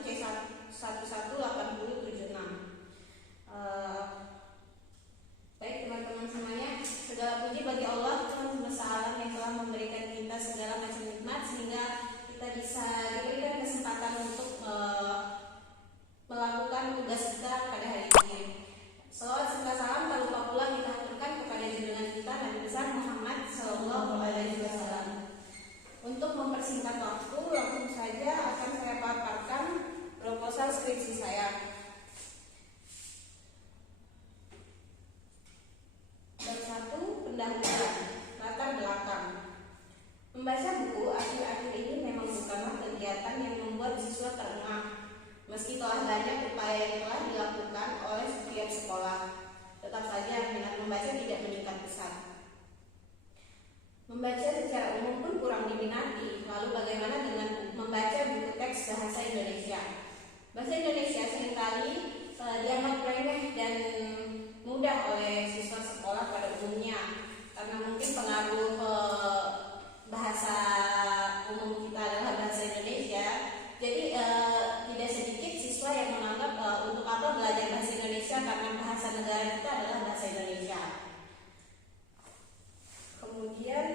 C118076. Baik teman-teman semuanya, segala puji bagi Allah Tuhan semesta alam yang telah memberikan kita segala macam nikmat sehingga kita bisa diberikan kesempatan untuk melakukan tugas kita pada hari ini. Salawat serta salam tak lupa pula kita aturkan kepada junjungan kita Nabi besar Muhammad SAW. Untuk mempersingkat waktu, langsung saja akan saya paparkan proposal skripsi saya. Bab 1, pendahuluan, latar belakang. Membaca buku akhir-akhir ini memang bukanlah kegiatan yang membuat siswa terengah. Meski telah banyak upaya yang telah dilakukan oleh setiap sekolah, tetap saja minat membaca tidak meningkat pesat. Membaca secara umum pun kurang diminati. Lalu bagaimana dengan membaca buku teks bahasa Indonesia? Bahasa Indonesia seringkali dianggap remeh dan mudah oleh siswa sekolah pada umumnya karena mungkin pengaruh bahasa umum kita adalah bahasa Indonesia. Jadi tidak sedikit siswa yang menganggap untuk apa belajar bahasa Indonesia karena bahasa negara kita adalah bahasa Indonesia. Kemudian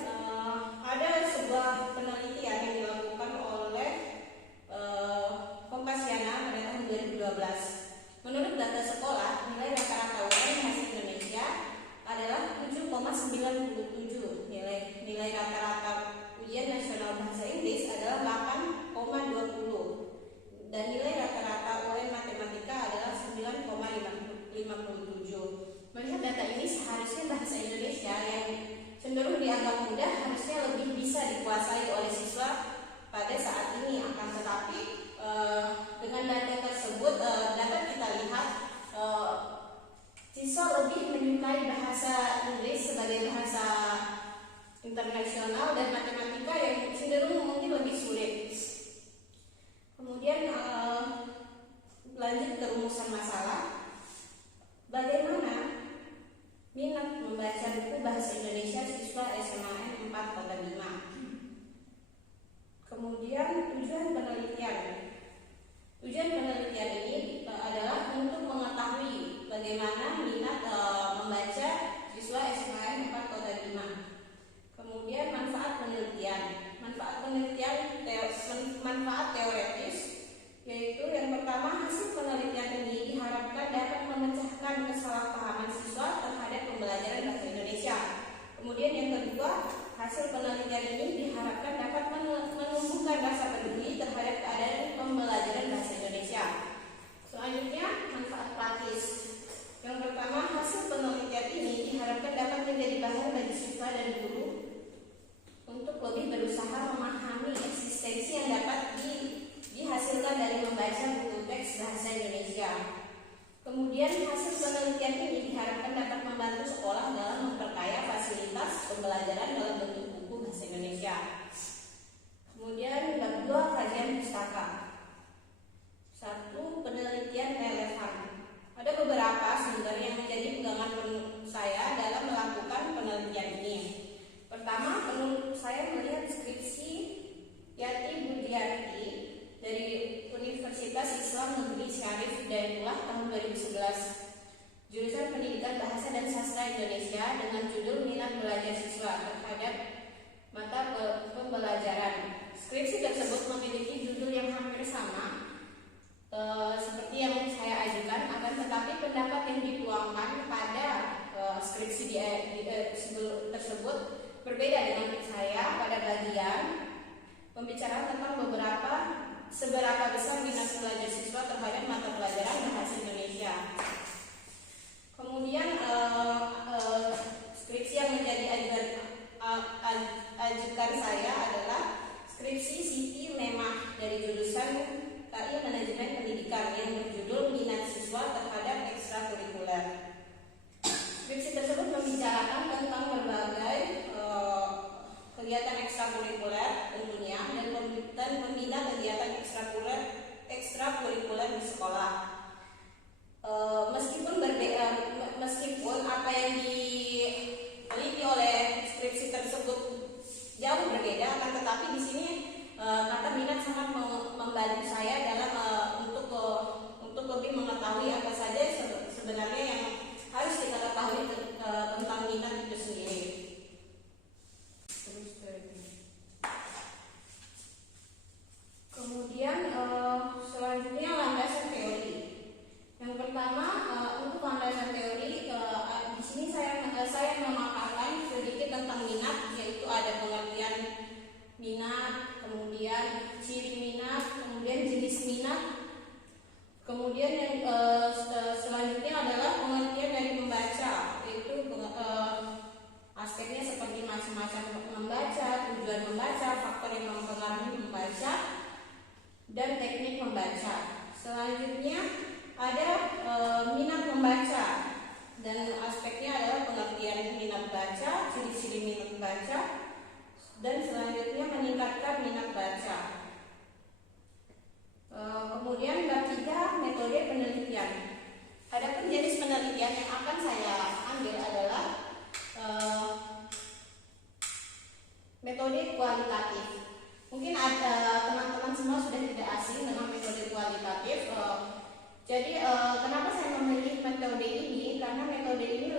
ada sebuah penelitian yang dilakukan oleh Kompasiana pada tahun 2012. Menurut data sekolah, nilai rata-rata UN bahasa Indonesia adalah 7,97. Nilai rata-rata ujian nasional bahasa Inggris adalah 8,20 dan nilai rata-rata UN matematika adalah 9,57. Melihat data ini, seharusnya bahasa Indonesia yang cenderung dianggap mudah harusnya lebih bisa dikuasai oleh siswa pada saat ini. Akan tetapi dengan data tersebut dapat kita lihat siswa lebih menyukai bahasa Inggris sebagai bahasa internasional dan matematika yang cenderung mungkin lebih sulit. Kemudian lanjut ke rumusan masalah. Bagaimana minat membaca buku bahasa Indonesia siswa SMAN 4 Kota Bima? Kemudian tujuan penelitian. Tujuan penelitian ini adalah untuk mengetahui bagaimana minat membaca siswa SMAN 4 Kota Bima. Kemudian manfaat penelitian. Manfaat teoretis, yaitu yang pertama, hasil penelitian ini diharapkan dapat memecahkan kesalahpahaman siswa terhadap pembelajaran bahasa Indonesia. Kemudian yang kedua, hasil penelitian ini diharapkan dapat menumbuhkan rasa peduli terhadap keadaan pembelajaran bahasa Indonesia. Selanjutnya, manfaat praktis. Yang pertama, hasil penelitian ini diharapkan dapat menjadi bahan bagi siswa dan guru untuk lebih berusaha memahami eksistensi yang dapat dihasilkan dari membaca buku teks bahasa Indonesia. Kemudian hasil penelitian ini diharapkan dapat membantu sekolah dalam memperkaya fasilitas pembelajaran dalam bentuk buku bahasa Indonesia. Kemudian bab 2, kajian pustaka. 1. Penelitian relevan. Ada beberapa sumber yang menjadi pegangan saya dalam melakukan penelitian ini. Pertama, saya melihat skripsi Yati Budiarti dari Universitas Islam Negeri Syarif Hidayatullah tahun 2011, jurusan Pendidikan Bahasa dan Sastra Indonesia, dengan judul Minat Belajar Siswa terhadap Mata Pembelajaran. Skripsi tersebut memiliki judul yang hampir sama seperti yang saya ajukan, akan tetapi pendapat yang dituangkan pada skripsi tersebut berbeda dengan saya pada bagian pembicaraan tentang seberapa besar minat belajar siswa terhadap mata pelajaran bahasa Indonesia. Kemudian skripsi yang menjadi ajukan saya adalah skripsi Siti Memah dari jurusan KI Manajemen Pendidikan yang berjudul Minat Siswa Terhadap Ekstrakurikuler. Skripsi tersebut membicarakan tentang berbagai kegiatan ekstrakurikuler tentunya dan pembina kegiatan ekstrakurikuler di sekolah. Meskipun apa yang diteliti oleh skripsi tersebut jauh berbeda, akan tetapi di sini kata minat sangat membantu saya dalam Kemudian selanjutnya landasan teori. Yang pertama untuk landasan teori di sini saya memaparkan sedikit tentang minat, yaitu ada pengertian minat, kemudian ciri minat, kemudian jenis minat. Kemudian yang selanjutnya adalah pengertian dari membaca, yaitu aspeknya seperti macam-macam membaca, tujuan membaca, faktor yang mempengaruhi membaca, dan teknik membaca. Selanjutnya ada minat membaca, dan aspeknya adalah pengertian minat baca, ciri-ciri minat baca, dan selanjutnya meningkatkan minat baca. Kemudian bab 3 metode penelitian. Adapun jenis penelitian yang akan saya ambil adalah metode kualitatif. Mungkin ada teman-teman semua sudah tidak asing dengan metode kualitatif. Jadi kenapa saya memilih metode ini? Karena metode ini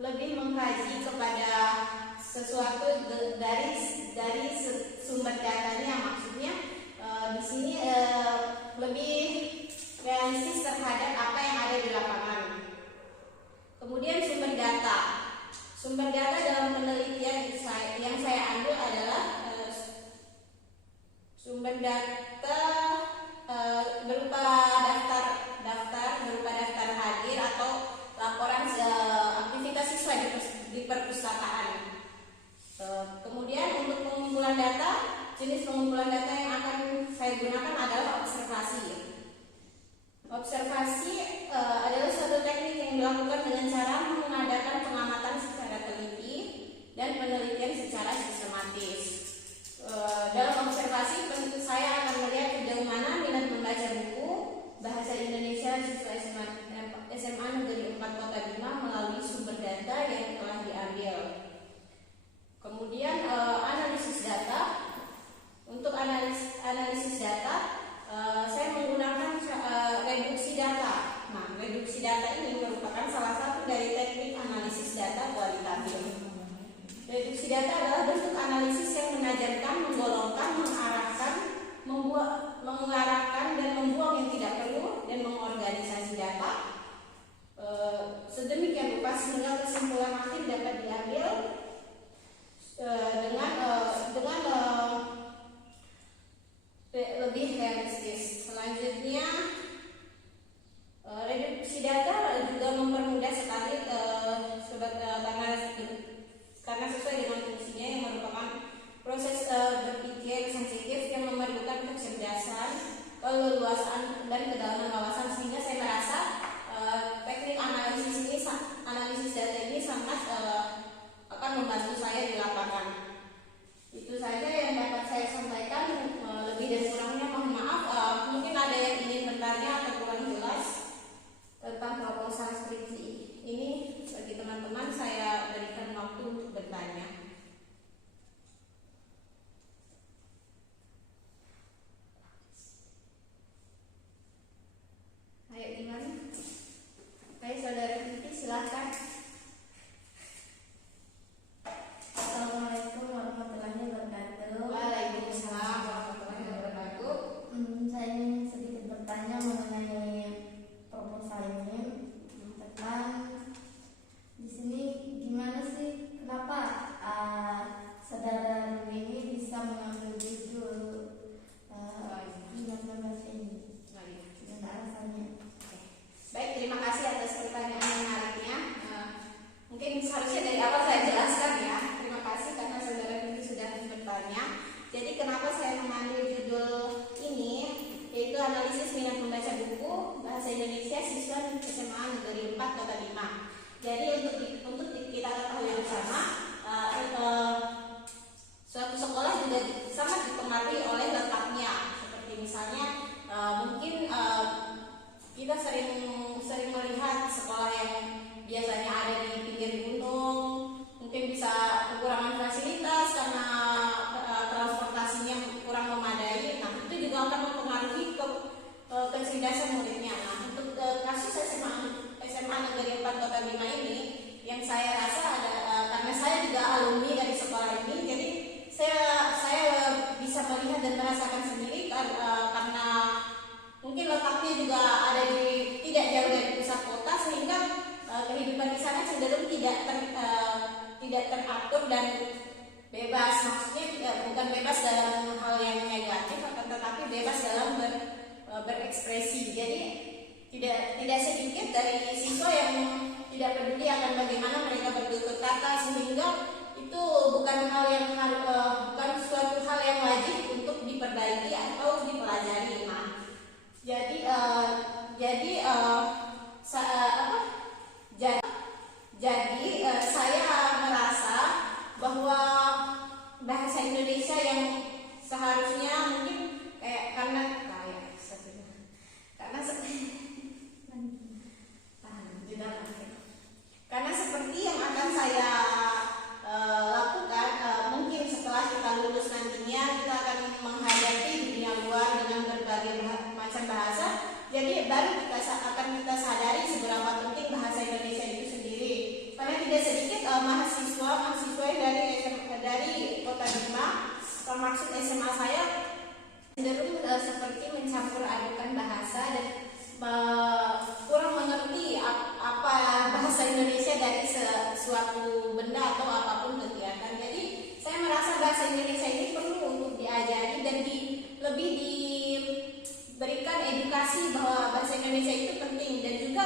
lebih mengkaji kepada sesuatu dari sumber datanya. Maksudnya di sini lebih realistis terhadap apa yang ada di lapangan. Kemudian sumber data. Sumber data dalam penelitian yang saya ambil adalah sumber data berupa daftar hadir atau laporan aktivitas siswa di perpustakaan. Kemudian untuk pengumpulan data, jenis pengumpulan data yang akan saya gunakan adalah observasi. Observasi adalah suatu teknik yang dilakukan dengan cara mengadakan pengamatan secara teliti dan penelitian secara sistematis. Dalam observasi saya akan melihat sejauh mana minat membaca buku bahasa Indonesia siswa SMA Negeri 4 Kota Bima melalui sumber data yang telah diambil. Kemudian analisis data. Untuk analisis data saya menggunakan reduksi data. Nah, reduksi data ini merupakan salah satu dari teknik analisis data kualitatif. Reduksi data adalah bentuk analisis yang menajarkan, menggolongkan, mengarahkan, mengarahkan dan membuang yang tidak perlu, dan mengorganisasi data sedemikian rupa sehingga kesimpulan akhir dapat diambil dengan lebih realistis. Selanjutnya reduksi data juga mempermudah sekali karena sesuai dengan fungsinya yang merupakan proses berpikir sensitif yang memerlukan kecerdasan, keleluasaan dan kedalaman wawasan, sehingga saya merasa teknik analisis data ini sangat akan membantu saya di lapangan. Itu saja yang dapat saya sampaikan. Lebih dan kurangnya mohon maaf. Mungkin ada yang ingin bertanya atau kurang jelas tentang proposal skripsi ini. Bagi teman-teman saya berikan waktu untuk bertanya. Ayo gimana? Ayo saudara Titi silakan. Assalamualaikum warahmatullahi wabarakatuh. Waalaikumsalam warahmatullahi wabarakatuh. Saya ingin sedikit bertanya mengenai proposal ini tentang di sini gimana sih kenapa saudara ini bisa mengambil judul minat membaca ini dan alasannya. Baik, terima kasih atas pertanyaan menariknya. Mungkin seharusnya dari awal saya jelaskan ya. Terima kasih karena saudara ini sudah bertanya. Jadi kenapa saya mengambil judul ini, yaitu analisis minat membaca buku bahasa Indonesia siswa SMA Negeri 4 Kota Bima. Jadi untuk kita ketahui bersama, suatu sekolah juga sangat dipengaruhi oleh letaknya. Seperti misalnya mungkin kita sering melihat sekolah yang biasanya ada di pinggir gunung, mungkin bisa kekurangan fasilitas karena transportasinya kurang memadai. Nah, itu juga akan mempengaruhi kecerdasan muridnya. Nah, untuk kasus SMA Negeri 4 Kota Bima ini, yang saya rasa ada karena saya juga alumni dari sekolah ini, jadi saya bisa melihat dan merasakan sendiri bebas dalam berekspresi. Jadi tidak sedikit dari siswa yang tidak peduli akan bagaimana mereka bertutur kata, sehingga itu bukan suatu hal yang wajib untuk diperbaiki atau dipelajari. Jadi saya merasa bahwa bahasa Indonesia yang seharusnya mungkin karena seperti yang akan saya lakukan, mungkin setelah kita lulus nantinya kita akan menghadapi dunia luar dengan berbagai macam bahasa. Jadi baru akan kita sadari seberapa penting bahasa Indonesia itu sendiri. Karena tidak sedikit mahasiswa dari Kota Bima, termasuk SMA saya, cenderung seperti mencampur adukan bahasa dan kurang mengerti apa bahasa Indonesia dari suatu benda atau apapun kegiatan. Jadi saya merasa bahasa Indonesia ini perlu untuk diajari dan lebih diberikan edukasi bahwa bahasa Indonesia itu penting. Dan juga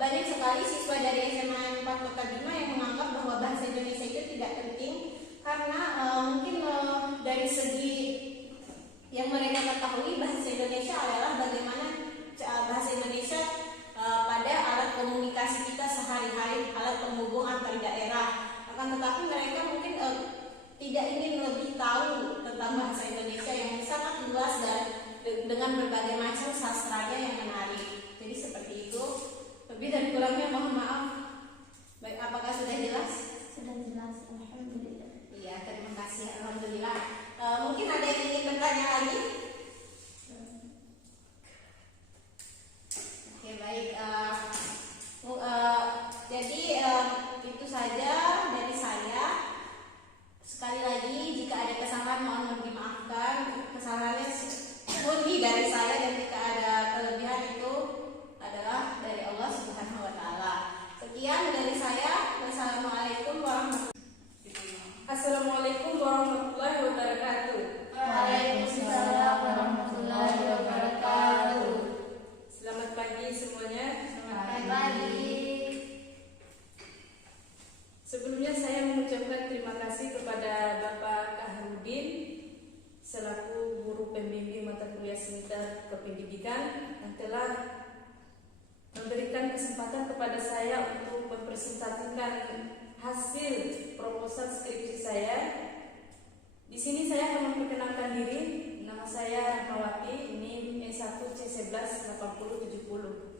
banyak sekali siswa dari SMA 4 Kota Bima yang menganggap bahwa bahasa Indonesia itu tidak penting karena mungkin dari segi yang mereka ketahui, bahasa Indonesia adalah bagaimana bahasa Indonesia pada alat komunikasi kita sehari-hari, alat penghubung antar daerah. Akan tetapi mereka mungkin tidak ingin lebih tahu tentang bahasa Indonesia yang sangat luas dan dengan berbagai macam sastranya yang menarik. Jadi seperti itu. Lebih dan kurangnya mohon maaf. Baik, apakah sudah jelas? Sudah jelas, alhamdulillah. Iya, terima kasih, alhamdulillah. Mungkin ada yang ingin bertanya lagi? Oke, baik. Jadi itu saja dari saya. Sekali lagi, jika ada kesalahan mohon dimaafkan. Kesalahannya murni dari saya, dan jika ada kelebihan itu adalah dari Allah Subhanahu wa Ta'ala. Sekian dari saya. Wassalamualaikum warahmatullahi wabarakatuh. Assalamualaikum warahmatullahi wabarakatuh. Waalaikumsalam warahmatullahi wabarakatuh. Selamat pagi semuanya. Selamat pagi. Sebelumnya saya mengucapkan terima kasih kepada Bapak Kaharudin selaku guru pembimbing mata kuliah Semester Kependidikan yang telah memberikan kesempatan kepada saya untuk mempresentasikan hasil proposal skripsi saya. Di sini saya akan memperkenalkan diri. Nama saya Rahmawati, ini E1 C11 8070.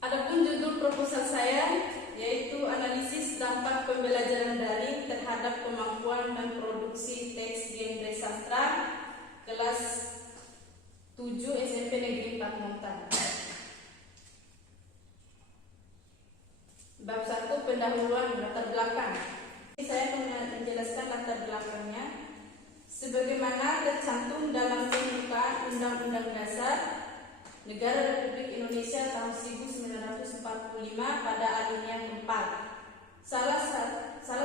Adapun judul proposal saya yaitu analisis dampak pembelajaran daring terhadap kemampuan dan produksi teks genre sastra kelas 7 SMP Negeri 4 Montan. Bab 1, pendahuluan latar belakang. Saya akan menjelaskan latar belakangnya sebagaimana tercantum dalam pembukaan Undang-Undang Dasar Negara Republik Indonesia tahun 1945 pada alinea keempat. Salah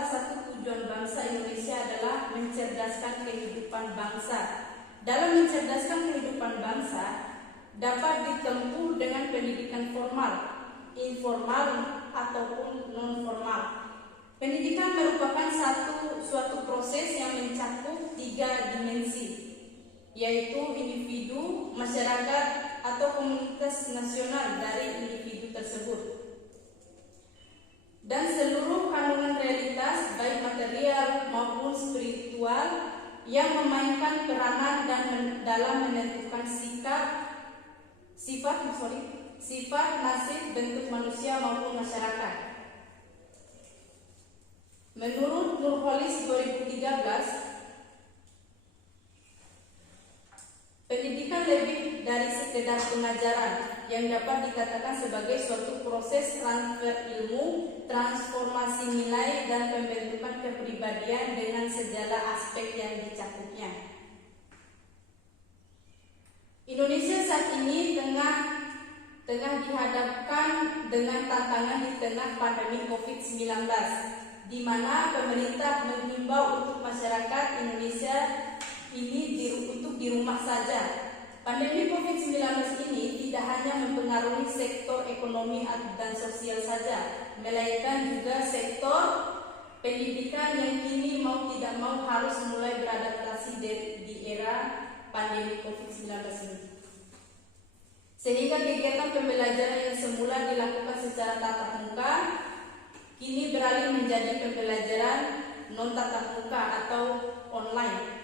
satu tujuan bangsa Indonesia adalah mencerdaskan kehidupan bangsa. Dalam mencerdaskan kehidupan bangsa dapat ditempuh dengan pendidikan formal, informal, ataupun non-formal. Pendidikan merupakan suatu proses yang mencakup 3 dimensi, yaitu individu, masyarakat, atau komunitas nasional dari individu tersebut, dan seluruh kandungan realitas baik material maupun spiritual yang memainkan peranan dalam menentukan sifat, nasib, bentuk manusia maupun masyarakat. Menurut Nurholis 2013, pendidikan lebih dari sekedar pengajaran yang dapat dikatakan sebagai suatu proses transfer ilmu, transformasi nilai, dan pembentukan kepribadian dengan segala aspek yang dicakupnya. Indonesia saat ini tengah dihadapkan dengan tantangan di tengah pandemi COVID-19, di mana pemerintah menghimbau untuk masyarakat Indonesia ini untuk di rumah saja. Pandemi COVID-19 ini tidak hanya mempengaruhi sektor ekonomi dan sosial saja, melainkan juga sektor pendidikan yang kini mau tidak mau harus mulai beradaptasi di era pandemi COVID-19 ini. Sehingga kegiatan pembelajaran yang semula dilakukan secara tatap muka kini beralih menjadi pembelajaran non tatap muka atau online.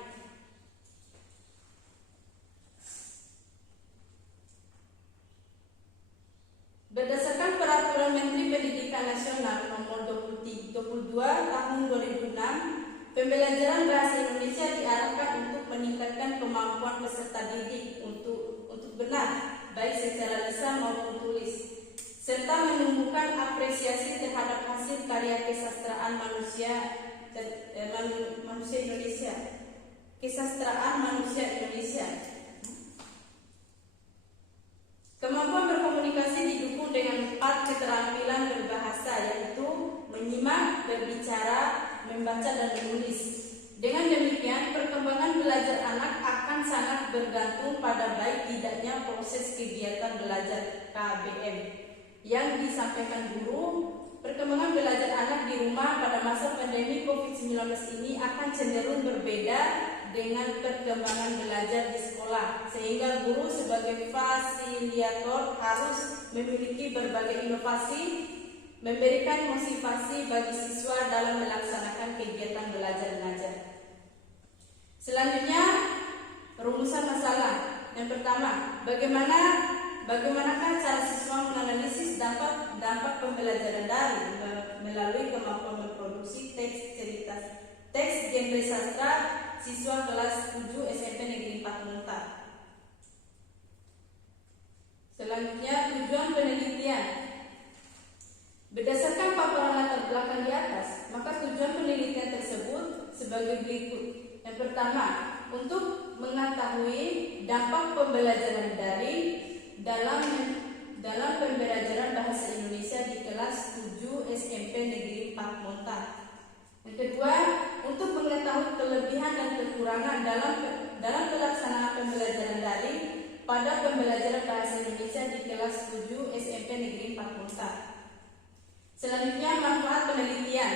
Berdasarkan Peraturan Menteri Pendidikan Nasional Nomor 22 Tahun 2006, pembelajaran bahasa Indonesia diarahkan untuk meningkatkan kemampuan peserta didik untuk benar, baik secara lisan maupun tulis, serta menumbuhkan apresiasi terhadap hasil karya kesastraan manusia Indonesia. Kesastraan manusia Indonesia. Kemampuan berkomunikasi didukung dengan 4 keterampilan berbahasa, yaitu menyimak, berbicara, membaca, dan menulis. Dengan demikian, perkembangan belajar anak akan sangat bergantung pada baik tidaknya proses kegiatan belajar KBM. Yang disampaikan guru, perkembangan belajar anak di rumah pada masa pandemi COVID-19 ini akan cenderung berbeda dengan perkembangan belajar di sekolah, sehingga guru sebagai fasilitator harus memiliki berbagai inovasi, memberikan motivasi bagi siswa dalam melaksanakan kegiatan belajar mengajar. Selanjutnya, rumusan masalah. Yang pertama, bagaimanakah cara siswa menganalisis dampak pembelajaran daring melalui kemampuan memproduksi teks genre sastra siswa kelas 7 SMP Negeri 4 Muntar. Selanjutnya, tujuan penelitian. Berdasarkan paparan latar belakang di atas, maka tujuan penelitian tersebut sebagai berikut. Yang pertama, untuk mengetahui dampak pembelajaran daring dalam pembelajaran bahasa Indonesia di kelas 7 SMP Negeri 4 Muntar. Yang kedua, untuk mengetahui kelebihan dan kekurangan dalam pelaksanaan pembelajaran daring pada pembelajaran bahasa Indonesia di kelas 7 SMP Negeri 4 Muntar. Selanjutnya, manfaat penelitian.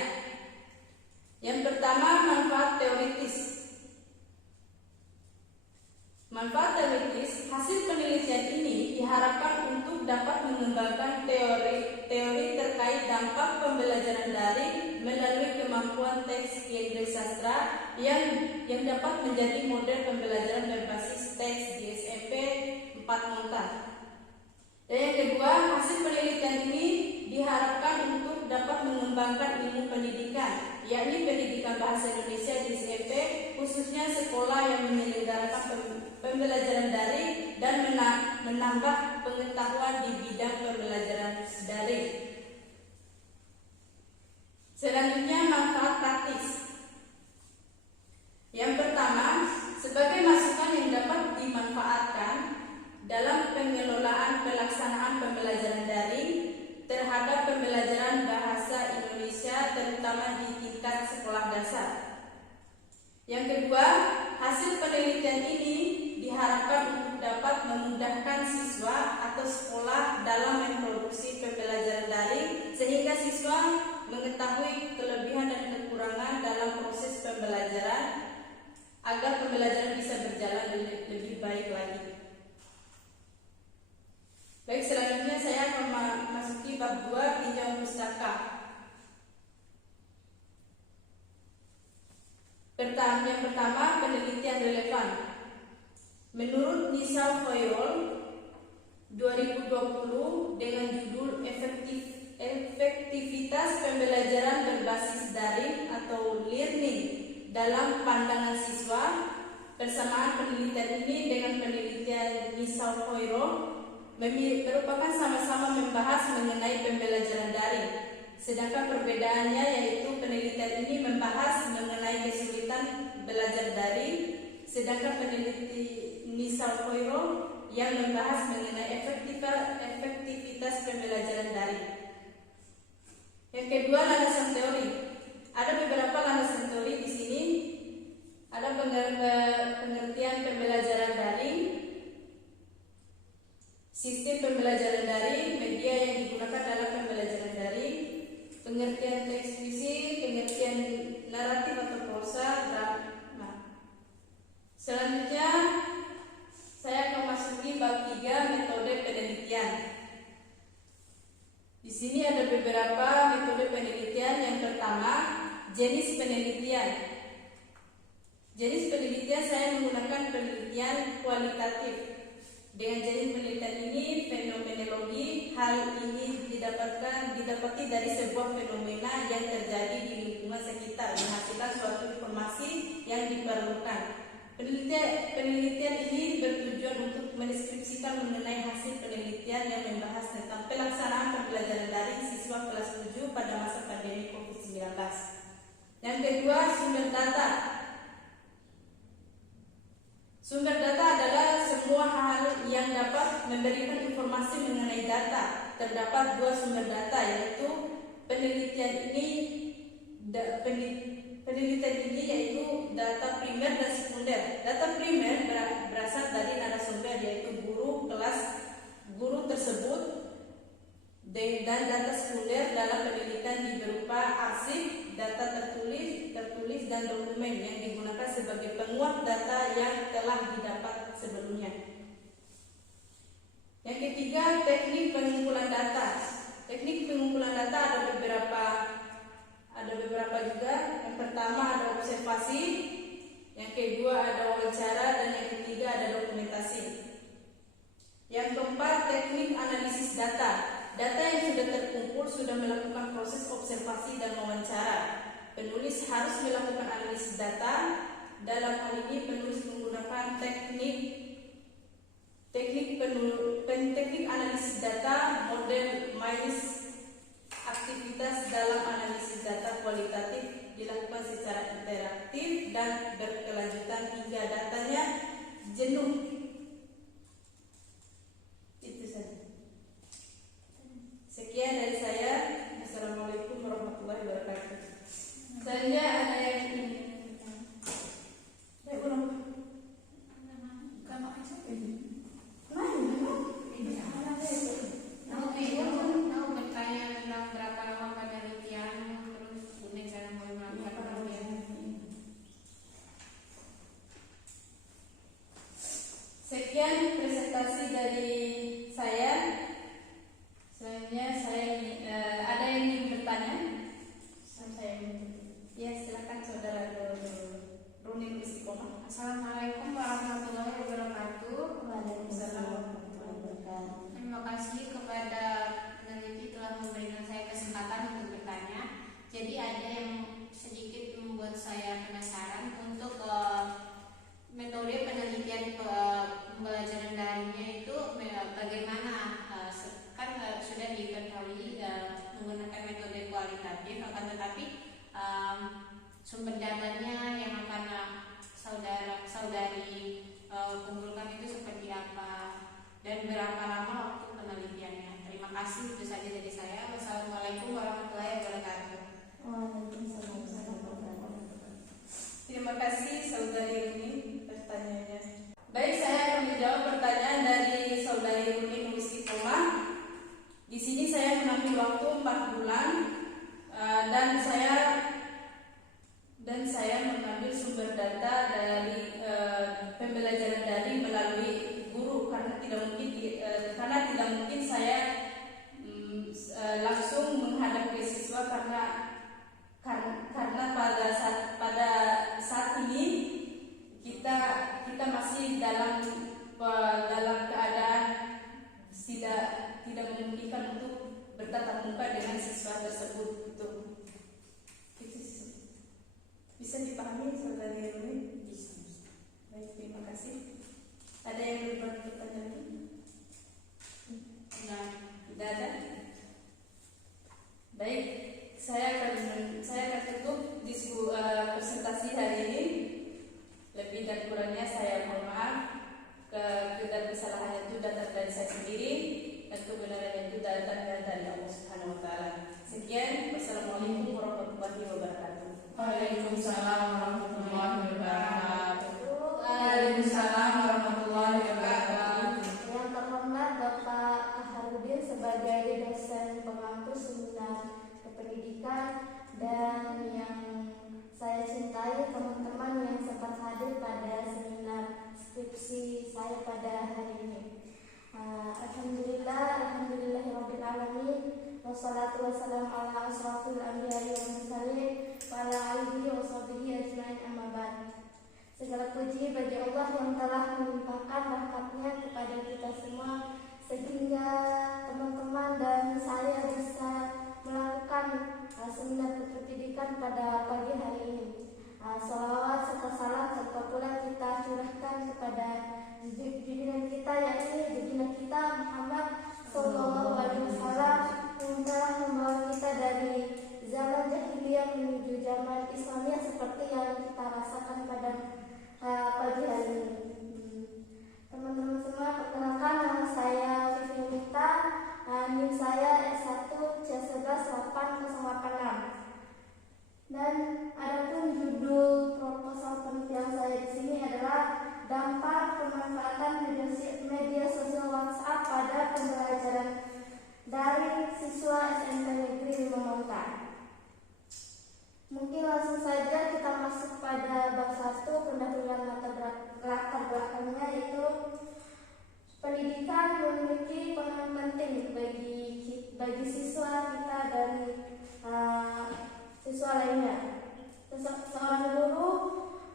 Yang pertama, manfaat teoritis. Manfaat teoritis, hasil penelitian ini diharapkan untuk dapat mengembangkan teori terkait dampak pembelajaran daring melalui kemampuan teks genre sastra yang dapat menjadi model pembelajaran berbasis teks di SMP 4 Muntar. Dan yang kedua, hasil penelitian ini diharapkan untuk dapat mengembangkan ilmu pendidikan, yakni pendidikan bahasa Indonesia di SMP, khususnya sekolah yang menyelenggarakan pembelajaran daring dan menambah pengetahuan di bidang pembelajaran daring. Selanjutnya, manfaat praktis. Yang pertama, sebagai masukan yang dapat dimanfaatkan dalam pengelolaan pelaksanaan pembelajaran daring terhadap pembelajaran bahasa Indonesia, terutama di tingkat sekolah dasar. Yang kedua, hasil penelitian ini diharapkan untuk dapat memudahkan siswa atau sekolah dalam memproduksi pembelajaran daring, sehingga siswa mengetahui kelebihan dan kekurangan dalam proses pembelajaran agar pembelajaran bisa berjalan lebih baik lagi. Baik, selanjutnya saya akan memasuki bab 2, tinjauan pustaka. Yang pertama, penelitian relevan. Menurut Nisal Khairul 2020 dengan judul Efektivitas Pembelajaran Berbasis Daring atau Learning dalam Pandangan Siswa, persamaan penelitian ini dengan penelitian Nisal Khairul merupakan sama-sama membahas mengenai pembelajaran daring. Sedangkan perbedaannya yaitu penelitian ini membahas mengenai kesulitan belajar daring, sedangkan peneliti Nisal Khairul yang membahas mengenai efektivitas pembelajaran daring. Yang kedua, landasan teori. Ada beberapa landasan teori di sini. Ada pengertian pembelajaran bab 3 metode penelitian. Di sini ada beberapa metode penelitian. Yang pertama, jenis penelitian. Jenis penelitian saya menggunakan penelitian kualitatif. Dengan jenis penelitian ini, fenomenologi. Hal ini didapati dari sebuah fenomena yang terjadi di lingkungan sekitar, menghasilkan suatu informasi yang diperlukan. Penelitian ini bertujuan untuk mendeskripsikan mengenai hasil penelitian yang membahas tentang pelaksanaan pembelajaran daring siswa kelas 7 pada masa pandemi COVID-19. Yang kedua, sumber data. Sumber data adalah semua hal yang dapat memberikan informasi mengenai data. Terdapat dua sumber data, yaitu penelitian ini yaitu data primer dan sekunder. Data primer berasal dari narasumber, yaitu guru tersebut, dan data sekunder dalam penelitian berupa arsip, data tertulis dan dokumen yang digunakan sebagai penguat data yang telah didapat sebelumnya. Yang ketiga, teknik pengumpulan data. Teknik pengumpulan data ada beberapa juga. Yang pertama ada observasi, yang kedua ada wawancara, dan yang ketiga ada dokumentasi. Yang keempat, teknik analisis data. Data yang sudah terkumpul sudah melakukan proses observasi dan wawancara. Penulis harus melakukan analisis data. Dalam hal ini penulis menggunakan teknik analisis data, model Myers. Aktivitas dalam analisis data kualitatif dilakukan secara interaktif dan berkelanjutan hingga datanya jenuh. Itu saja. Sekian dari saya. Assalamualaikum warahmatullahi wabarakatuh. Selanjutnya ada yang ingin Mau bertanya tentang berapa lama penelitian, terus unik cara mulai melakukan penelitian. Sekian presentasi dari saya. Selanjutnya ada yang ingin bertanya? Ya, silakan saudara Runin Istiqomah. Assalamualaikum warahmatullahi wabarakatuh. Waalaikumsalam warahmatullahi wabarakatuh. Terima kasih kepada peneliti telah memberikan saya kesempatan untuk bertanya. Jadi ada yang sedikit membuat saya penasaran untuk metode penelitian pembelajaran daringnya itu bagaimana. Kan sudah diketahui menggunakan metode kualitatif, akan tetapi sumber datanya yang akan saudari kumpulkan itu seperti apa dan berapa lama waktu penelitiannya. Terima kasih, itu saja dari saya. Wassalamualaikum warahmatullahi wabarakatuh. Waalaikumsalam warahmatullahi wabarakatuh. Terima kasih saudari Runi pertanyaannya. Baik, saya akan menjawab pertanyaan dari saudari Runi Istiqomah. Di sini saya mengambil waktu 4 bulan dan saya mengambil sumber data dari pembelajaran daring melalui guru karena tidak mungkin saya langsung menghadapi siswa karena pada saat ini kita masih dalam keadaan tidak memungkinkan untuk bertatap muka dengan siswa tersebut. Bisa dipahami saudari Rumi? Bisa. Baik, terima kasih. Ada yang bertanya lagi? Tidak ada. Baik, saya akan tutup presentasi hari ini. Lebih dan kurangnya saya mohon maaf. Dan kesalahan itu datang dari saya sendiri dan kebenaran itu datang dari Allah Subhanahu wa taala. Sekian, wassalamualaikum warahmatullahi wabarakatuh. Waalaikumsalam warahmatullahi wabarakatuh. Waalaikumsalam warahmatullahi wabarakatuh. Yang terhormat Bapak Kaharudin sebagai dosen pengampu seminar kependidikan, dan yang saya cintai teman-teman yang sempat hadir pada seminar skripsi saya pada hari ini. Alhamdulillahirabbil alamin. Wassalatu wassalamu ala asrofil anbiya'i wal mursalin wa ala alihi wa sahbihi ajmain, amma ba'd. Segala puji bagi Allah yang telah melimpahkan rahmat-Nya kepada kita semua sehingga teman-teman dan saya bisa melakukan seminar pendidikan pada pagi hari ini. Salawat serta salam serta pula kita curahkan kepada junjungan kita, yakni baginda kita Muhammad Sallallahu Alaihi Wasallam, yang telah membawa kita dari zaman jahiliyah menuju zaman Islamiyah seperti yang kita rasakan pada pagi hari ini. Teman-teman semua, perkenalkan, nama saya Vivi Mita, NIM saya S1C1188086. Dan adapun judul proposal penelitian saya di sini adalah dampak pemanfaatan media sosial WhatsApp pada pembelajaran daring siswa SMP Negeri 5 Montar. Mungkin langsung saja kita masuk pada bab 1, pendahuluan latar belakangnya, yaitu pendidikan memiliki peran penting bagi siswa kita dari siswa lainnya. Seorang guru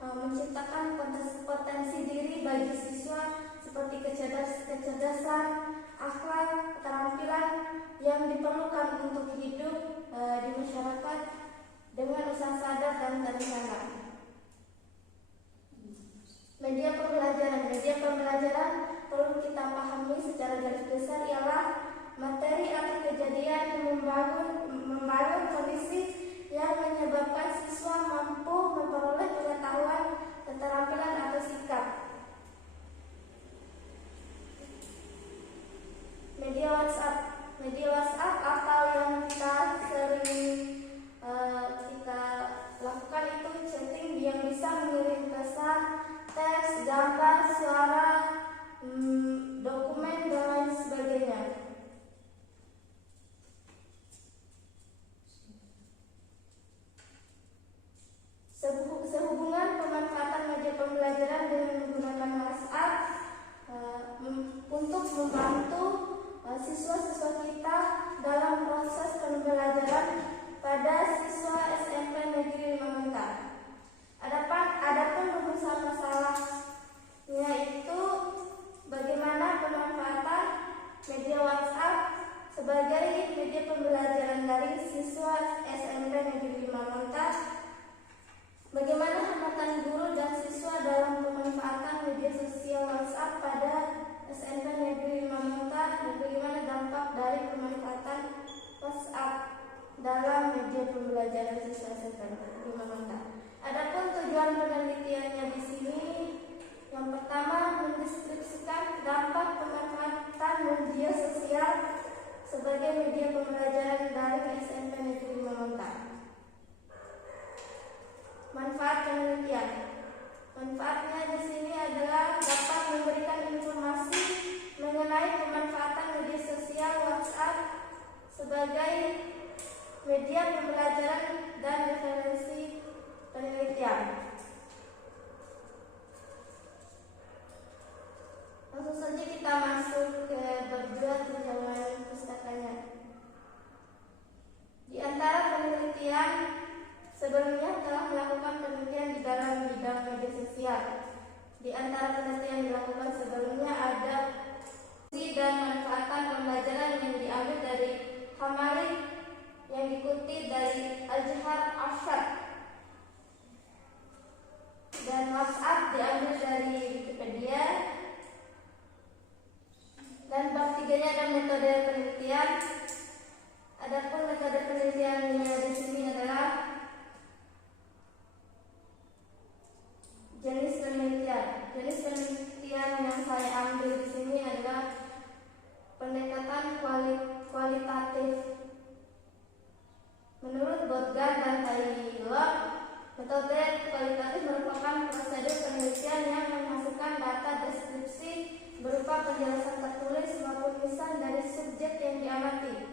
menciptakan potensi diri bagi siswa seperti kecerdasan, akhlak, keterampilan yang diperlukan untuk hidup di masyarakat dengan usaha sadar dan terencana. Media pembelajaran perlu kita pahami secara garis besar ialah materi atau kejadian yang membangun kondisi yang menyebabkan siswa mampu memperoleh pengetahuan, keterampilan atau sikap. Media WhatsApp atau yang kita sering kita lakukan itu chatting yang bisa mengirim pesan, teks, gambar, suara, dokumen dan lain sebagainya. Sehubungan pemanfaatan media pembelajaran dengan menggunakan WhatsApp untuk membantu siswa-siswa kita dalam proses pembelajaran pada siswa SMP Negeri 5 Montar. Adapun rumusan masalahnya itu bagaimana pemanfaatan media WhatsApp sebagai media pembelajaran daring siswa SMP Negeri 5 Montar. Bagaimana hambatan guru dan siswa dalam pemanfaatan media sosial WhatsApp pada SMP Negeri 5 Montar, dan bagaimana dampak dari pemanfaatan WhatsApp dalam media pembelajaran siswa SMP 5 Montar. Adapun tujuan penelitiannya di sini, yang pertama mendeskripsikan dampak pemanfaatan media sosial sebagai media pembelajaran daring SMP Negeri 5 Montar. Manfaat penelitian. Manfaatnya di sini adalah dapat memberikan informasi mengenai pemanfaatan media sosial WhatsApp sebagai media pembelajaran dan referensi penelitian. Langsung saja kita masuk ke bab 2 tunjangan pustakanya. Di antara penelitian sebelumnya telah melakukan penelitian di dalam bidang media sosial. Di antara penelitian yang dilakukan sebelumnya ada fungsi dan manfaatan pembelajaran yang diambil dari Hamalik, yang diikuti dari Azhar Arsyad, dan WhatsApp diambil dari Wikipedia. Dan bab 3-nya ada metode penelitian. Adapun metode penelitiannya di sini adalah jenis penelitian. Jenis penelitian yang saya ambil di sini adalah pendekatan kualitatif. Menurut Botgar dan Taylor, metode kualitatif merupakan prosedur penelitian yang menghasilkan data deskripsi berupa penjelasan tertulis maupun lisan dari subjek yang diamati.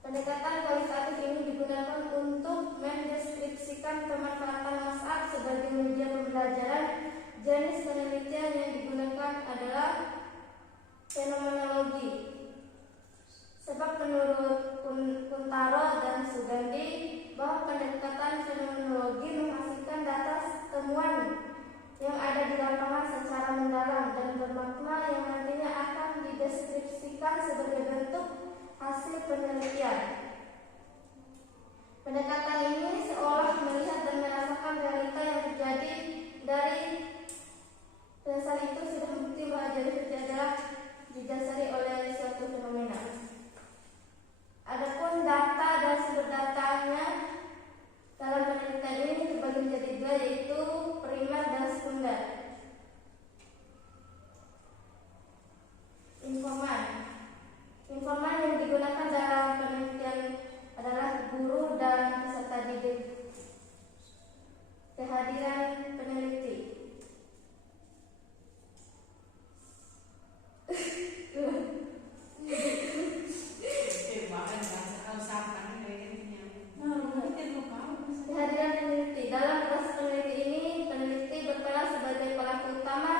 Pendekatan kualitatif ini digunakan untuk mendeskripsikan pemanfaatan WhatsApp sebagai media pembelajaran. Jenis penelitian yang digunakan adalah fenomena dan bermakna yang nantinya akan dideskripsikan sebagai bentuk hasil penelitian. Pendekatan ini seolah melihat dan merasakan realita yang terjadi dari dasar itu sudah membukti bahwa jadi adalah didasari oleh suatu fenomena. Adapun data dan sumber datanya dalam penelitian ini terbagi menjadi dua, yaitu primer dan sekunder. Informan yang digunakan dalam penelitian adalah guru dan peserta didik, kehadiran peneliti. Kehadiran peneliti. Dalam proses peneliti ini, peneliti berperan sebagai pelaku utama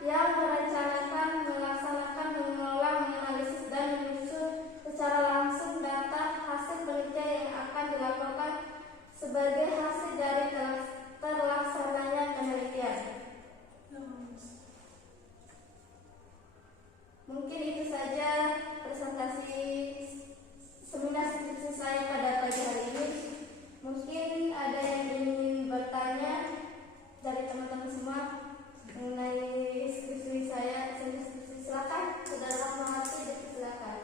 yang merencanakan, melaksanakan, mengelola, menganalisis, dan menyusun secara langsung data hasil penelitian yang akan dilaporkan sebagai hasil dari terlaksananya penelitian. Mungkin itu saja presentasi seminar skripsi saya pada pagi hari ini. Mungkin ada yang ingin bertanya dari teman-teman semua mengenai skripsi saya. Silakan, Saudara Rahmawati, silakan.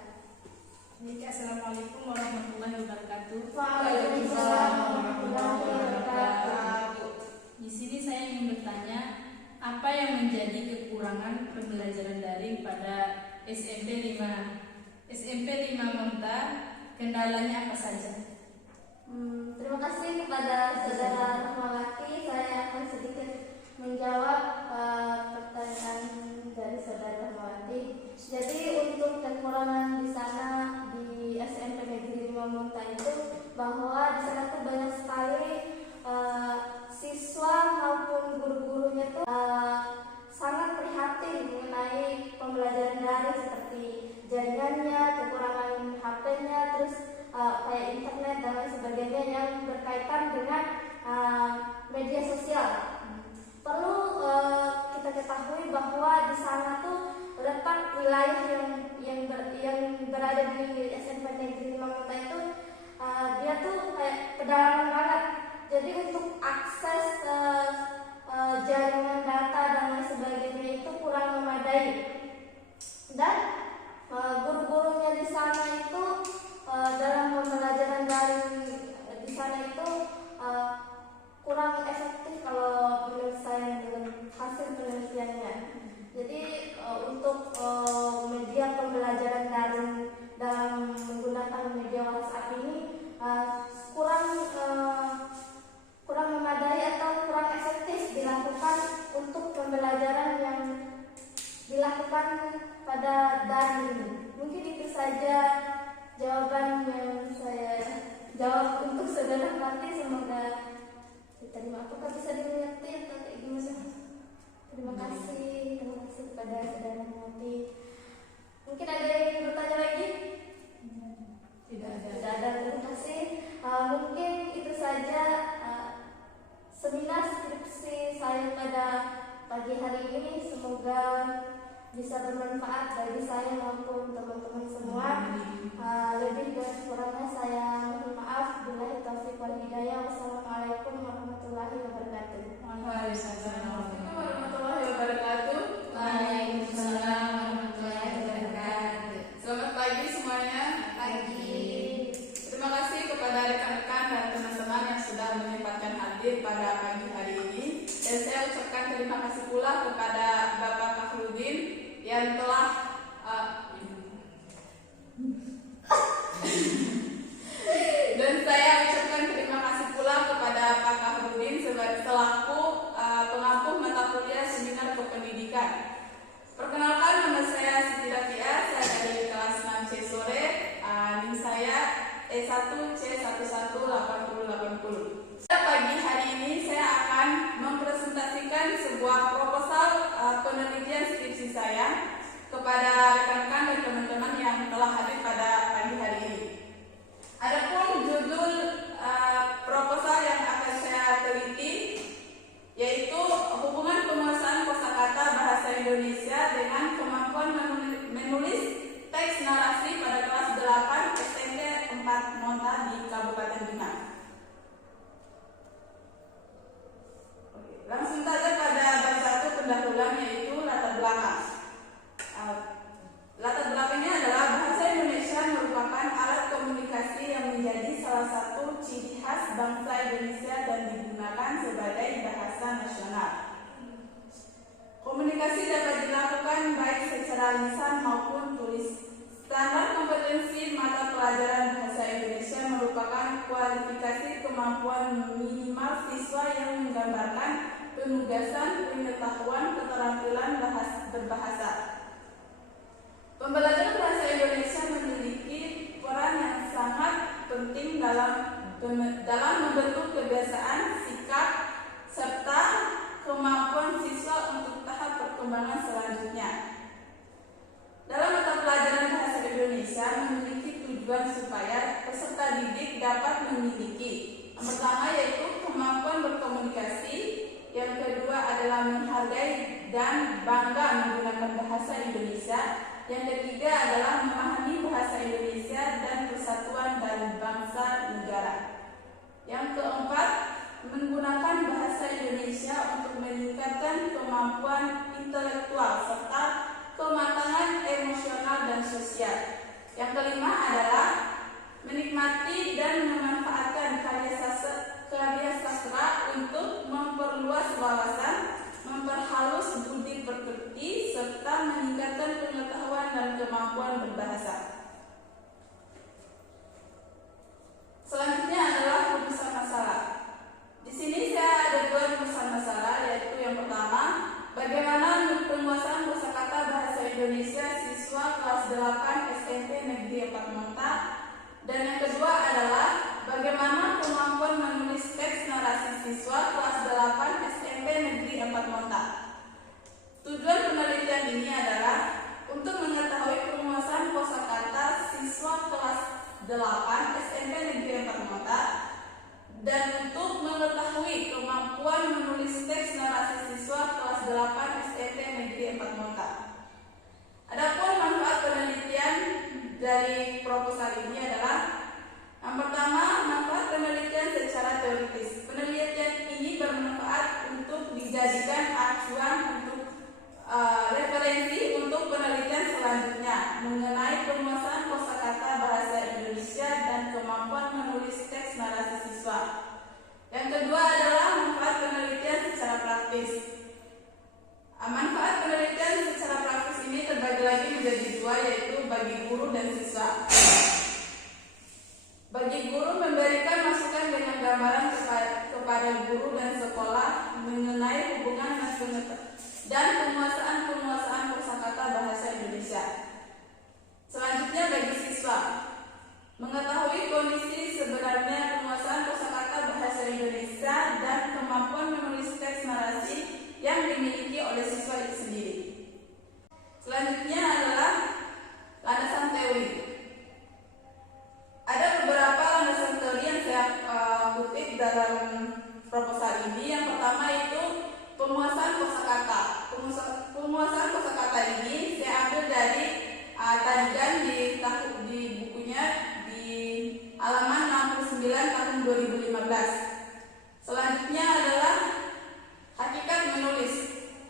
Assalamualaikum warahmatullahi wabarakatuh. Waalaikumsalam warahmatullahi wabarakatuh. Di sini saya ingin bertanya, apa yang menjadi kekurangan pembelajaran daring pada SMP 5 Monta? Kendalanya apa saja? Terima kasih kepada Saudara Rahmawati. Saya akan sedikit menjawab pertanyaan dari Saudara Rahmawati. Jadi untuk kekurangan di sana di SMP Negeri 5 Monta itu bahwa di sana tuh banyak sekali siswa maupun guru-gurunya tuh sangat prihatin mengenai pembelajaran daring, seperti jaringannya, kekurangan HP-nya, terus kayak internet dan lain sebagainya yang berkaitan dengan media sosial. Perlu kita ketahui bahwa di sana tuh letak wilayah yang berada di SMP Negeri 5 Monta itu dia tuh kayak pedalaman banget. Jadi untuk akses jaringan data dan lain sebagainya itu kurang memadai. Dan guru-gurunya di sana itu dalam pembelajaran daring di sana itu kurang efektif kalau menurut saya dengan hasil penelitiannya. Jadi untuk media pembelajaran daring dalam menggunakan media WhatsApp ini kurang memadai atau kurang efektif dilakukan untuk pembelajaran yang dilakukan pada daring. Mungkin itu saja jawaban yang saya jawab untuk Saudara Rahmawati. Semoga diterima. Apakah bisa dimengerti atau kayak gimana? Terima kasih kepada Saudara Rahmawati. Mungkin ada yang ingin bertanya lagi? Tidak ada. Terima kasih. Mungkin itu saja seminar skripsi saya pada pagi hari ini. Semoga bisa bermanfaat bagi saya maupun teman-teman semua. Lebih dan kurangnya saya mohon maaf. Billahi taufiq wal hidayah. Wassalamualaikum warahmatullahi wabarakatuh. Waalaikumsalam warahmatullahi wabarakatuh. Waalaikumsalam warahmatullahi wabarakatuh. Selamat pagi semuanya. Pagi. Terima kasih kepada rekan-rekan dan teman-teman yang sudah menyempatkan hadir pada pagi hari ini. Dan saya ucapkan terima kasih pula kepada Bapak Kahrudin yang telah dan saya ucapkan terima kasih pula kepada Pak Kahrudin selaku pengampu mata kuliah seminar kependidikan. Perkenalkan, nama saya Siti Rafia, saya dari kelas 6C sore. NIM saya E1C118080. Pagi hari ini saya akan mempresentasikan sebuah proposal penelitian skripsi saya kepada dengan kemampuan menulis teks narasi pada kelas 8 SMP 4 Monta di Kabupaten Binang. Langsung saja pada bab 1 pendahuluan, yaitu latar belakang. Latar belakangnya adalah bahasa Indonesia merupakan alat komunikasi yang menjadi salah satu ciri khas bangsa Indonesia dan digunakan sebagai bahasa nasional. Komunikasi dapat dilakukan baik secara lisan maupun tulis. Standar kompetensi mata pelajaran bahasa Indonesia merupakan kualifikasi kemampuan minimal siswa yang menggambarkan penugasan, pengetahuan, keterampilan berbahasa. Pembelajaran bahasa Indonesia memiliki peran yang sangat penting dalam membentuk kebiasaan, sikap, serta kemampuan siswa untuk tahap perkembangan selanjutnya. Dalam mata pelajaran bahasa Indonesia memiliki tujuan supaya peserta didik dapat memiliki, yang pertama yaitu kemampuan berkomunikasi, yang kedua adalah menghargai dan bangga menggunakan bahasa Indonesia, yang ketiga adalah memahami bahasa Indonesia dan persatuan dan bangsa negara, yang keempat menggunakan bahasa Indonesia untuk meningkatkan kemampuan intelektual serta kematangan emosional dan sosial. Yang kelima adalah menikmati dan memanfaatkan karya sastra untuk memperluas wawasan, memperhalus budi pekerti, serta meningkatkan pengetahuan dan kemampuan berbahasa. Selanjutnya adalah rumusan masalah. Di sini saya ada 2 rumusan masalah, yaitu yang pertama, bagaimana penguasaan kosakata bahasa Indonesia siswa kelas 8 SMP Negeri 4 Monta, dan yang kedua adalah bagaimana kemampuan menulis teks narasi siswa kelas 8 SMP Negeri 4 Monta. Tujuan penelitian ini adalah untuk mengetahui penguasaan kosakata siswa kelas 8 SMP Negeri 4 Monta dan untuk mengetahui kemampuan menulis teks narasi siswa kelas 8 SMP Negeri 4 Monta. Adapun manfaat penelitian dari proposal ini adalah yang pertama, manfaat penelitian secara teoritis. Penelitian ini bermanfaat untuk dijadikan acuan untuk referensi untuk penelitian selanjutnya mengenai penguasaan kosakata bahasa Indonesia dan kemampuan menulis teks narasi siswa. Yang kedua adalah manfaat penelitian secara praktis. Manfaat penelitian secara praktis ini terbagi lagi menjadi 2, yaitu bagi guru dan siswa. Bagi guru, memberikan masukan dengan gambaran kepada guru dan sekolah mengenai hubungan dan penguasaan kosakata bahasa Indonesia. Selanjutnya bagi siswa, mengetahui kondisi sebenarnya penguasaan kosakata bahasa Indonesia dan kemampuan menulis teks narasi yang dimiliki oleh siswa itu sendiri. Selanjutnya adalah landasan teori. Ada beberapa landasan teori yang saya kutip dalam proposal ini. Yang pertama itu penguasaan kosakata. Penguasaan kosakata ini saya ambil dari tadikan di bukunya di halaman 69 tahun 2015. Selanjutnya adalah hakikat menulis.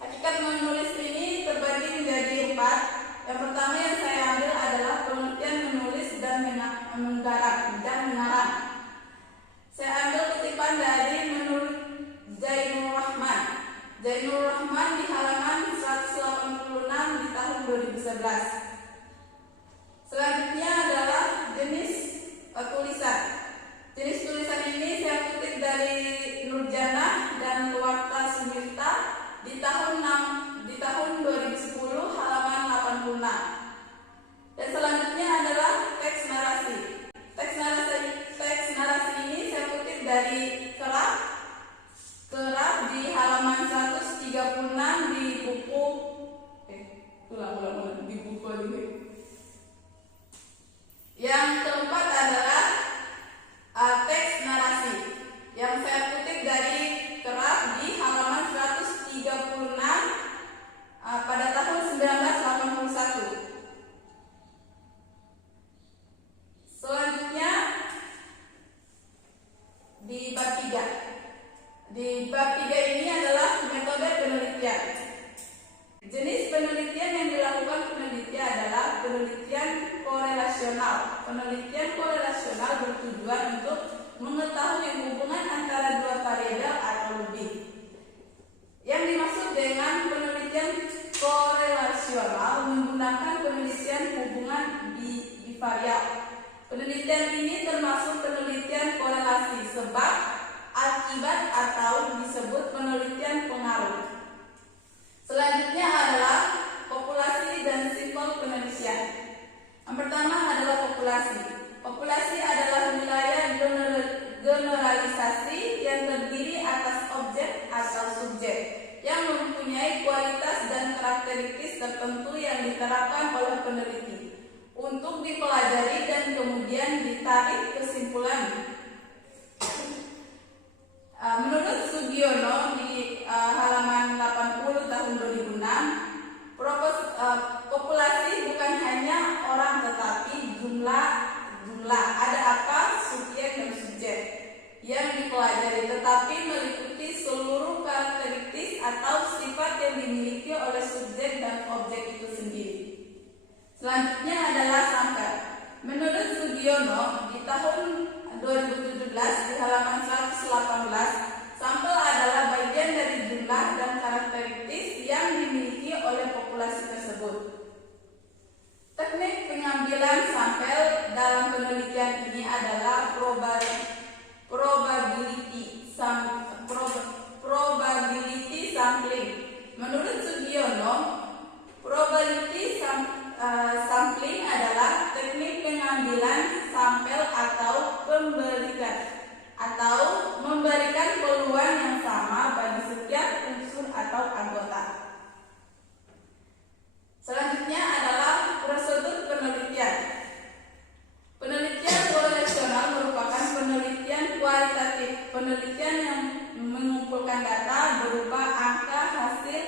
Hakikat menulis ini terbagi menjadi 4. Yang pertama yang saya ambil adalah pengertian menulis dan mengarang. Saya ambil kutipan dari menurut Zainul Rahman. Zainul Rahman di halaman 186 di tahun 2011. Selanjutnya adalah jenis tulisan. Jenis tulisan ini saya kutip dari Nurjana dan Luarta Sumirta di tahun 2010 halaman 86. Dan selanjutnya adalah teks narasi. Teks narasi ini saya kutip dari Kerap di halaman 136 di buku di buku penelitian korelasional. Penelitian korelasional bertujuan untuk mengetahui hubungan antara dua variabel atau lebih. Yang dimaksud dengan penelitian korelasional menggunakan penelitian hubungan bivariat. Penelitian ini termasuk penelitian korelasi sebab akibat atau disebut penelitian pengaruh. Selanjutnya adalah populasi dan simbol penelitian. Yang pertama adalah populasi. Populasi adalah wilayah generalisasi yang terdiri atas objek atau subjek yang mempunyai kualitas dan karakteristik tertentu yang diterapkan oleh peneliti untuk dipelajari dan kemudian ditarik kesimpulan. Menurut Sugiono di halaman 80 tahun 2006, populasi bukan hanya orang tetapi jumlah ada apa, subjek dan subjek yang dipelajari, tetapi meliputi seluruh karakteristik atau sifat yang dimiliki oleh subjek dan objek itu sendiri. Selanjutnya adalah sampel. Menurut Sugiono di tahun 2017 di halaman 118, sampel adalah bagian dari jumlah dan karakteristik yang dimiliki oleh populasi tersebut. Teknik pengambilan sampel dalam penelitian ini adalah probability sampling. Menurut Sugiono, probability sampling adalah teknik pengambilan sampel atau memberikan peluang yang sama bagi setiap unsur atau anggota. Selanjutnya adalah prosedur penelitian. Penelitian korelasional merupakan penelitian kualitatif, penelitian yang mengumpulkan data berupa angka hasil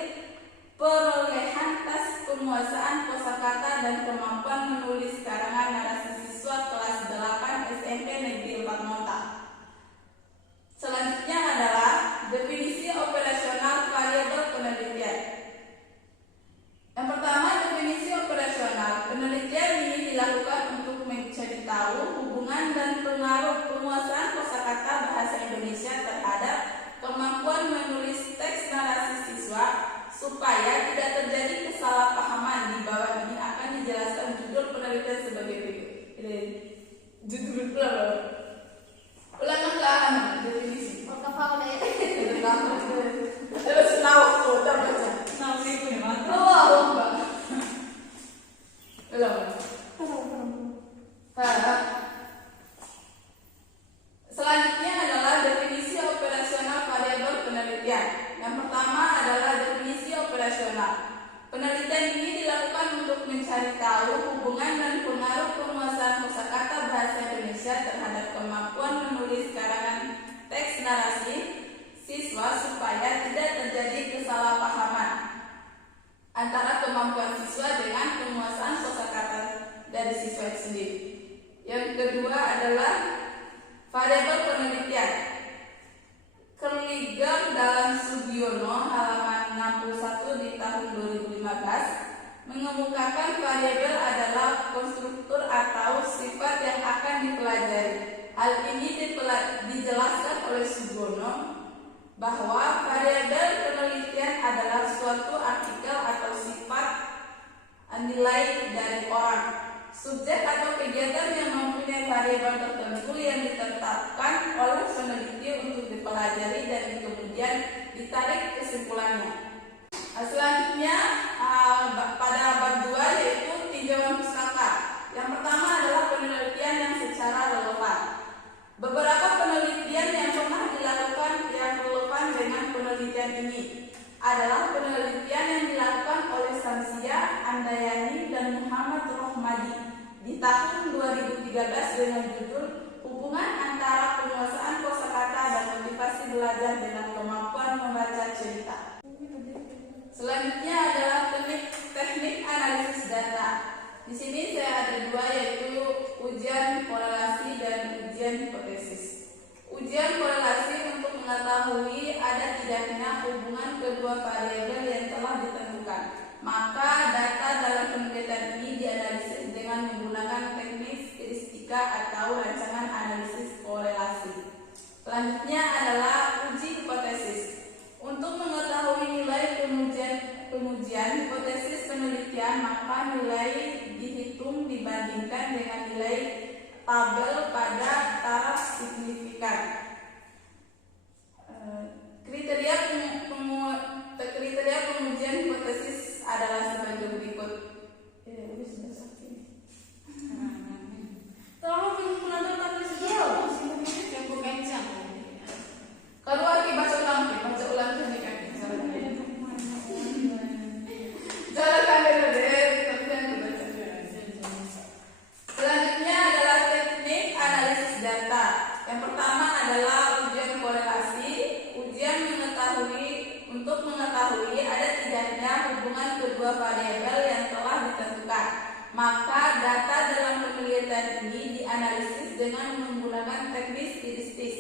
perolehan tes penguasaan kosakata dan kemampuan menulis karangan narasi siswa kelas 8 SMP Negeri 4 Monta. Selanjutnya adalah definisi operasional variabel penelitian. Yang pertama, definisi operasional. Penelitian ini dilakukan untuk mencari tahu hubungan dan pengaruh penguasaan kosakata bahasa Indonesia terhadap kemampuan menulis teks narasi siswa supaya tidak terjadi kesalahpahaman. Di bawah ini akan dijelaskan judul penelitian sebagai berikut. Ulang definisi. Terus selanjutnya adalah definisi operasional variabel penelitian. Yang pertama adalah definisi operasional. Penelitian ini dilakukan untuk mencari tahu hubungan dan pengaruh penguasaan kosakata bahasa Indonesia terhadap kemampuan menulis karangan teks narasi siswa supaya tidak terjadi kesalahpahaman antara kemampuan siswa dengan penguasaan kosakata dari siswa itu sendiri. Yang kedua adalah variabel penelitian. Kerliger dalam Sugiono halaman 61 di tahun 2015 mengemukakan variabel adalah konstruktur atau sifat yang akan dipelajari. Hal ini dijelaskan oleh Sugiono bahwa variabel penelitian adalah suatu artikel atau sifat nilai dari orang, subjek atau kegiatan yang mempunyai variabel tertentu yang ditetapkan oleh peneliti untuk dipelajari dan kemudian ditarik kesimpulannya. Selanjutnya pada bab 2 yaitu tinjauan pustaka. Yang pertama adalah penelitian yang secara relevan. Beberapa penelitian yang pernah dilakukan yang relevan dengan penelitian ini adalah penelitian yang dilakukan oleh Samsia, Andayani, dan Muhammad Rohmadi di tahun 2013 dengan judul Hubungan Antara Penguasaan Kosakata dan Motivasi Belajar dengan Kemampuan Membaca Cerita. Selanjutnya adalah teknik analisis data. Di sini saya ada dua, yaitu ujian korelasi dan ujian hipotesis. Ujian korelasi untuk mengetahui ada tidaknya hubungan kedua variabel yang telah ditentukan. Maka data dalam penelitian ini dianalisis fisika atau rancangan analisis korelasi. Selanjutnya adalah uji hipotesis. Untuk mengetahui nilai pengujian hipotesis penelitian, maka nilai dihitung dibandingkan dengan nilai tabel pada taraf signifikan. Kriteria pengujian hipotesis adalah sebagai berikut. Tolong penonton tapi yang gue kencang. Kedua baca ulang ini kan. Jalankan Selanjutnya adalah teknik analisis data. Yang pertama adalah ujian korelasi. Ujian untuk mengetahui ada tidaknya hubungan kedua variabel yang telah ditentukan. Maka data dalam penelitian ini dianalisis dengan menggunakan teknik statistik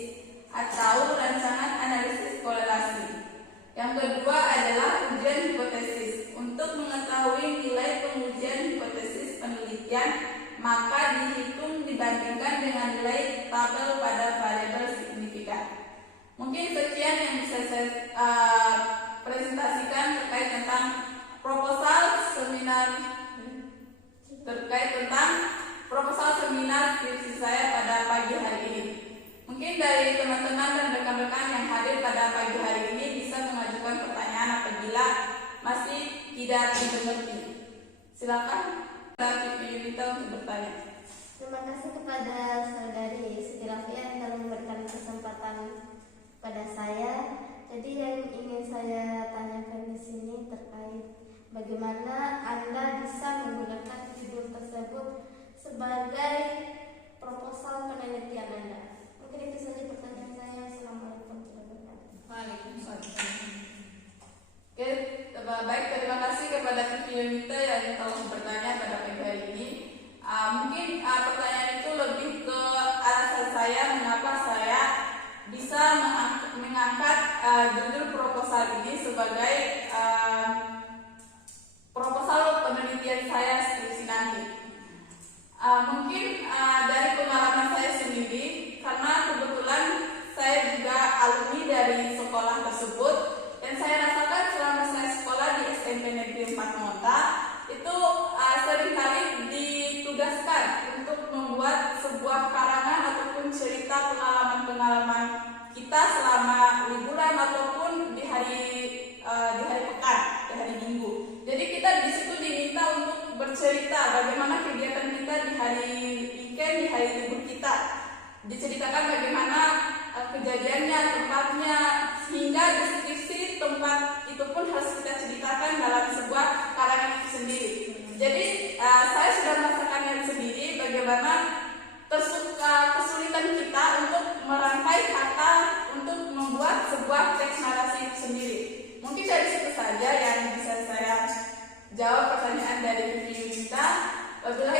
atau rancangan analisis korelasi. Yang kedua adalah ujian hipotesis. Untuk mengetahui nilai pengujian hipotesis penelitian, maka dihitung dibandingkan dengan nilai tabel pada variabel signifikan. Mungkin sekian yang bisa saya presentasikan terkait tentang proposal seminar skripsi saya pada pagi hari ini. Mungkin dari teman-teman dan rekan-rekan yang hadir pada pagi hari ini bisa mengajukan pertanyaan apabila masih tidak dimengerti. Silakan TV Yunita untuk bertanya. Terima kasih kepada saudari Siti Rafia yang telah memberikan kesempatan pada saya. Jadi yang ingin saya tanyakan di sini terkait bagaimana Anda bisa menggunakan judul tersebut sebagai proposal penelitian Anda. Mungkin itu saja pertanyaan saya. Assalamualaikum warahmatullahi wabarakatuh. Waalaikumsalam. Oke, baik, terima kasih kepada TV Yunita yang telah bertanya pada pagi hari ini. Mungkin pertanyaan itu lebih ke alasan saya mengapa saya bisa mengangkat judul proposal ini sebagai proposal penelitian saya skripsi nanti. Mungkin dari pengalaman saya sendiri, karena kebetulan saya juga alumni dari sekolah tersebut, dan saya rasakan selama saya sekolah di SMP Negeri 4 Monta itu seringkali ditugaskan untuk membuat sebuah karangan ataupun cerita pengalaman-pengalaman kita selama liburan ataupun di hari pekan, di hari Minggu. Jadi kita di situ diminta untuk bercerita bagaimana kegiatan kita di hari weekend, di hari libur kita. Diceritakan bagaimana kejadiannya, tempatnya, hingga deskripsi tempat itu pun harus kita ceritakan dalam sebuah karangan itu sendiri. Jadi saya sudah merasakannya sendiri bagaimana kesulitan kita untuk merangkai kata untuk membuat sebuah teks narasi itu sendiri. Mungkin dari situ saja yang bisa saya jawab pertanyaan dari Yunita. Wabillahi